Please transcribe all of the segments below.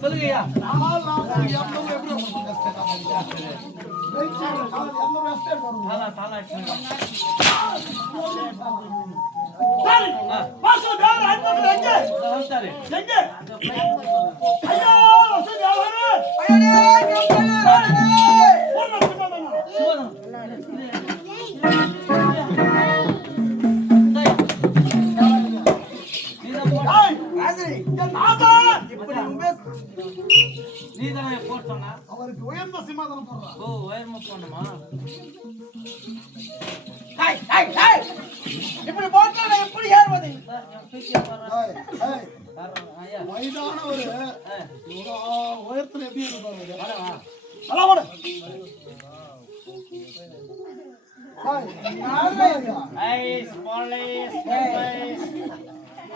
சொல்லுங்கய்யா. அவருக்கு உயர்ந்த சிம்மாதனம் போடுறான். ஓ, உயர்மா போடணுமா? இப்படி போட்டா எப்படி ஏறுவது? வயதான ஒரு உயரத்துல எப்படி இருப்பாங்க?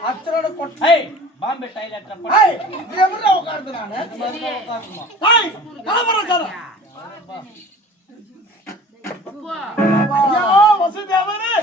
அத்தனோட கொட்டை பாம்பே டைலர் எவ்வளவு உட்கார்ந்து நானு வசுதேவரே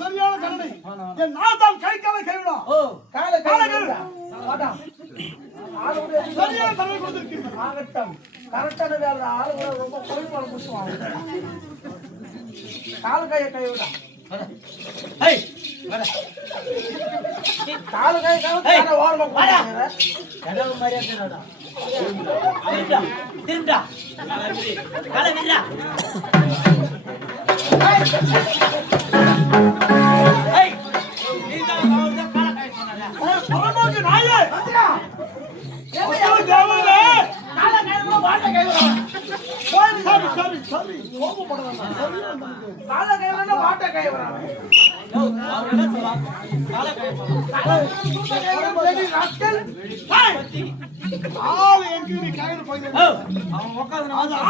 சரியான கருணை என் நாதான் கை காலை கைவிடும். சரியான தன்மை கொடுத்திருக்கிறேன். கரெக்டான வேலை ஆளுங்களை ரொம்ப பொறுப்பான புரிச்சுவாங்க. கால கையை கைவிடா கால கை ஓரமா திருண்டா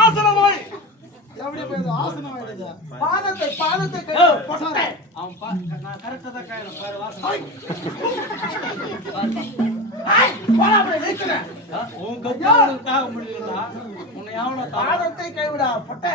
ஆசனமாய் எப்படி போய் ஆசனமாயிடுங்க பாதத்தை பாதத்தை அவன் நான் கரெக்டா தான் கையில பாரு வாசனை பாதத்தை கைவிடா பொட்ட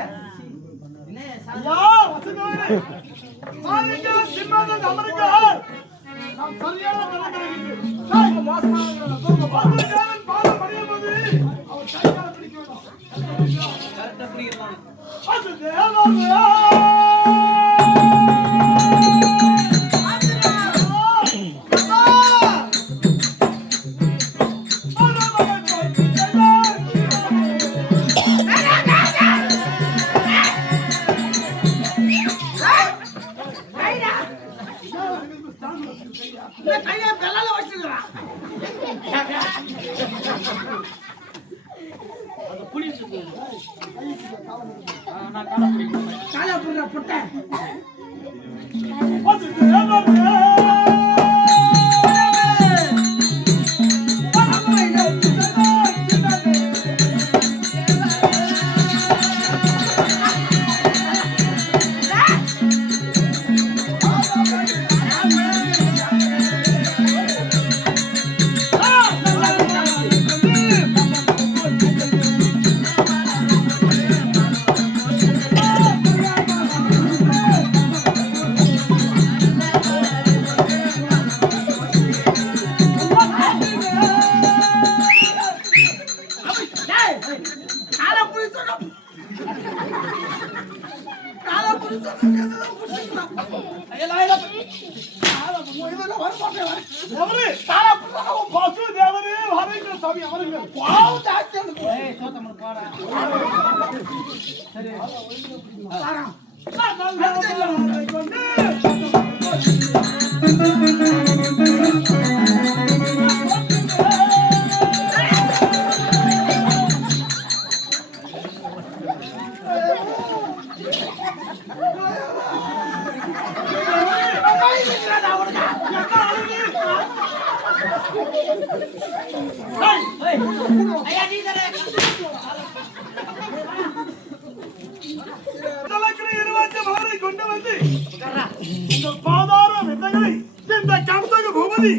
இந்த பாதார வித்தைகளை இந்த கம்சக பூபதி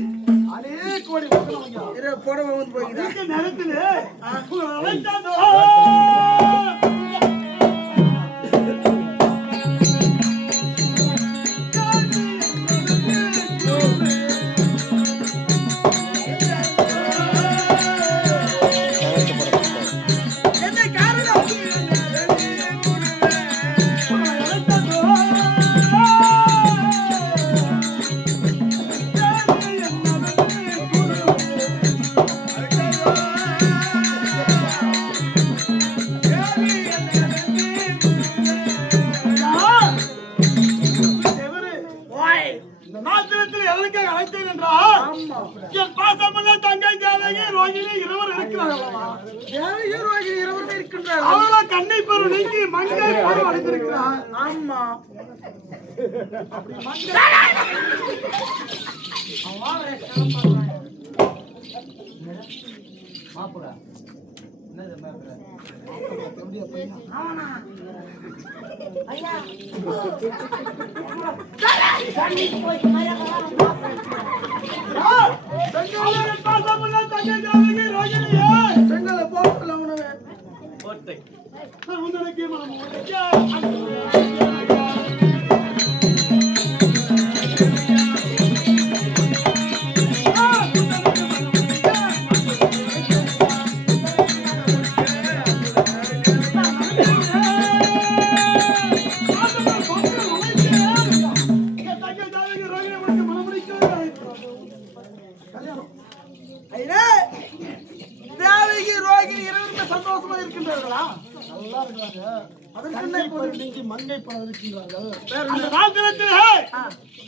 அநேக கோடி போட வந்து போய்க்குதா நேரத்திலே அழைத்தாதோ கண்ணை பெரு நீக்கி மங்கை அடைத்திருக்கிறார். ஆமா செங்கலை போட்டல உணவே உனக்கு மனம் சந்தோஷமா இருக்கின்றார்களா? நல்லா இருக்கிறாங்க. நீங்க மங்கை படம் இருக்கின்றார்கள். அந்த நாட்டிலே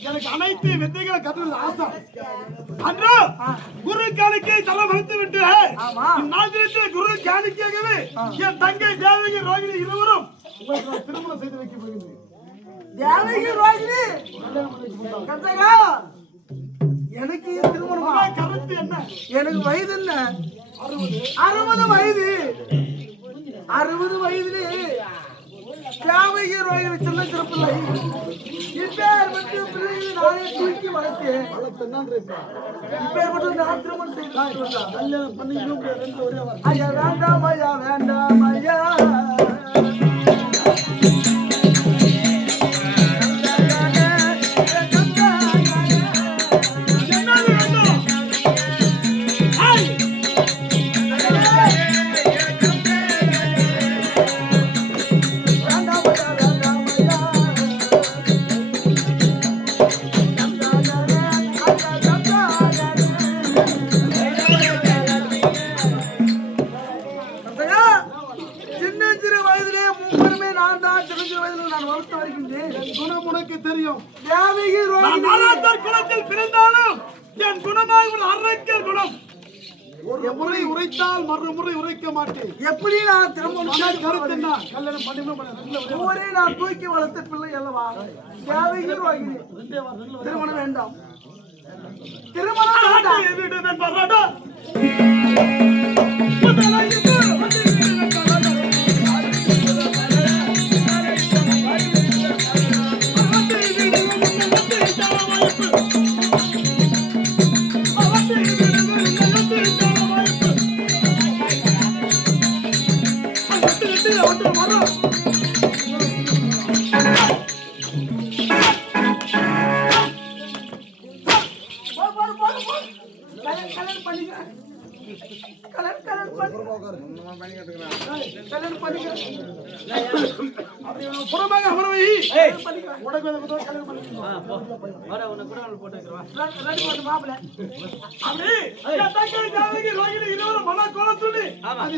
எனக்கு அனைத்து வித்தைகளை கற்றுள்ள ஆசை. அன்று குரு காணிக்கை தர வளர்த்து விட்டு நாட்டிலே குரு காணிக்கையாகவே என் தங்கை தேவகி ரோகிணி இருவரும் உங்களுக்கு திருமணம் செய்து வைக்க போகிறது. தேவகி ரோகிணி கந்தகா எனக்கு திருமணமா? கருத்து என்ன? எனக்கு வயது என்ன? 60 வயது. 60 வயதிலே தேவகி ரோகிணி சின்ன சிறப்பில்லை. இப்பேர் மட்டும் பிள்ளைகளை நானே தூக்கி வளர்த்தேன். இப்பேர் மட்டும் நான் திருமணம் செய்து கல்யாணம் பண்ணி ரெண்டு ஒரே வாரம். ஐயா வேண்டாம் ஐயா வேண்டாம் ஐயா தெரியும். குலத்தில் பிறந்தாலும் என் குணமாய் ஒரு அரக்கர் குணம். ஒரு முறை உரைத்தால் மறுமுறை உரைக்க மாட்டேன். எப்படி நான் திருமணம் கருத்து என்ன? கல்யாணம் பண்ணி ஒரே நான் தூக்கி வளர்த்த பிள்ளை அல்லவா தேவகி ரோகிணி. திருமணம் வேண்டாம். திருமணம் வேண்டாம்.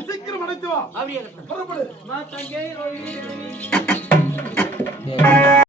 சீக்கிரம் அடைத்து வா.